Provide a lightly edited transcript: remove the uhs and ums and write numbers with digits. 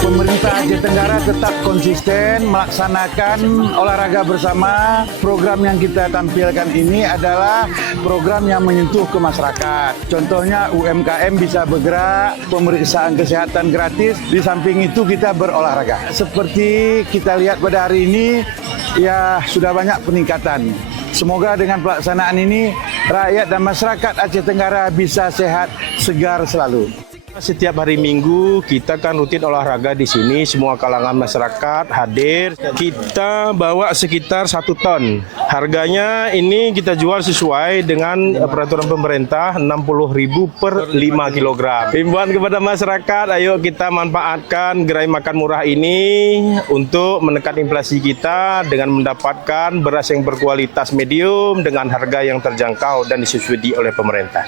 Pemerintah Aceh Tenggara tetap konsisten melaksanakan olahraga bersama. Program yang kita tampilkan ini adalah program yang menyentuh ke masyarakat. Contohnya UMKM bisa bergerak, pemeriksaan kesehatan gratis. Di samping itu kita berolahraga. Seperti kita lihat pada hari ini, ya sudah banyak peningkatan. Semoga dengan pelaksanaan ini, rakyat dan masyarakat Aceh Tenggara bisa sehat, segar selalu. Setiap hari Minggu kita kan rutin olahraga di sini, semua kalangan masyarakat hadir. Kita bawa sekitar 1 ton. Harganya ini kita jual sesuai dengan peraturan pemerintah 60.000 per 5 kg. Himbauan kepada masyarakat, ayo kita manfaatkan gerai makan murah ini untuk menekan inflasi kita dengan mendapatkan beras yang berkualitas medium dengan harga yang terjangkau dan disubsidi oleh pemerintah.